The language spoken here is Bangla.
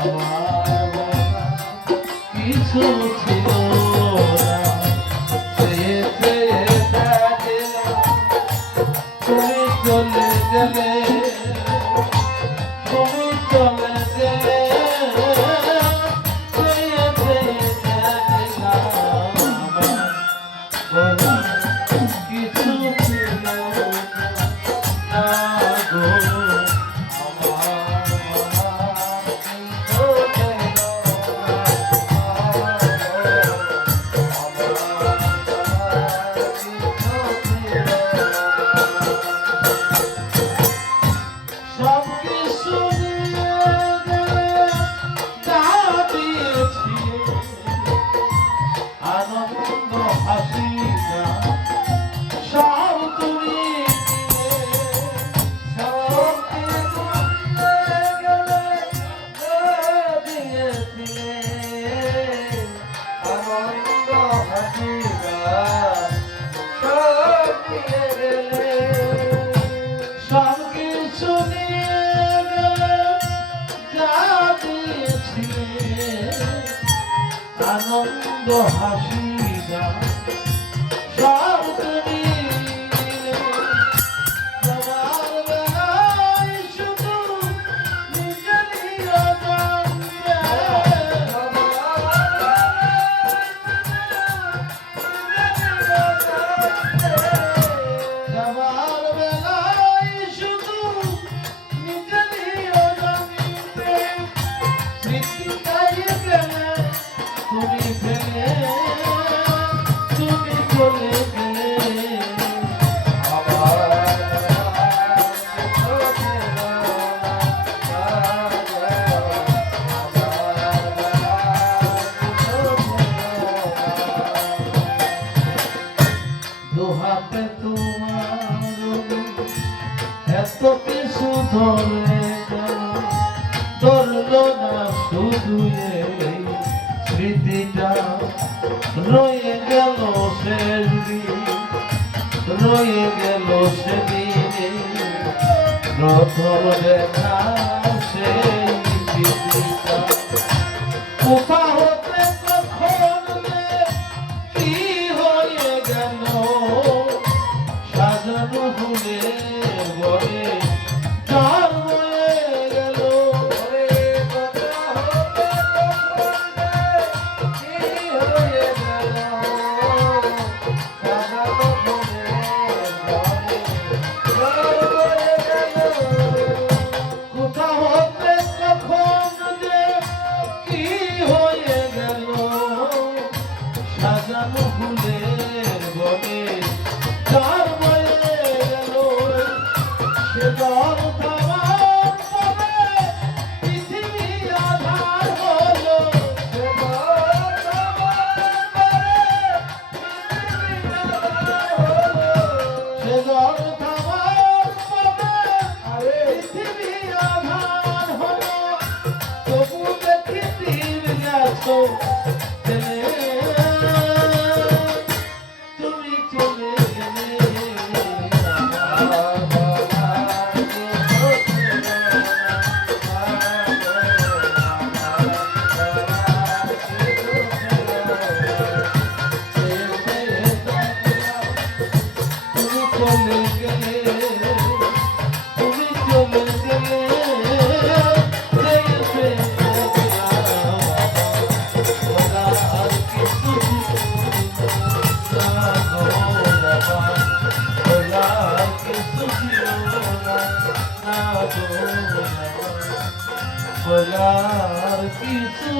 আমার কিছু ছিল না, চেয়ে চেয়ে দেখলাম তুমি চলে গেলে, তুমি চলে গেলে, চেয়ে চেয়ে দেখলাম আমার কিছু ছিল না গো। আনন্দ হাসি সব তুমি সব দিয়েছিলে, আনন্দ হাসি সব দিয়ে গেলে, সব কিছু নিয়ে গেলে যা দিয়েছিলে, আনন্দ হাসি সব তুমি দিলে। তোমার বেলায় শুধু নিজেরই অজান্তে, তোমার বেলায় শুধু নিজেরই অজান্তে, স্মৃতিটাই গেলে তুমি ফেলে, তুমি চলে গেলে, আবার দুহাতে তোমার এত কিছু ধরে গেল, ধরলো না শুধু এই স্মৃতিটা, রয়ে গেল সেদিন, রয়ে গেল সেদিনে প্রথম দেখা সেই স্মৃতিটা। কোথা হতে কখন যে কি হয়ে গেল, সাজানো ফুলের ঘরে ঝড় বয়ে গেল, সাজানো ফুলের বনে ঝড় বয়ে গেল, সে ঝড় থামার পরে পৃথিবী আঁধার হলো, সে ঝড় থামার পরে পৃথিবী আঁধার হলো, সে ঝড় থামার পরে পৃথিবী আঁধার হলো, তবু দেখি তীর গেছো বলার কিছু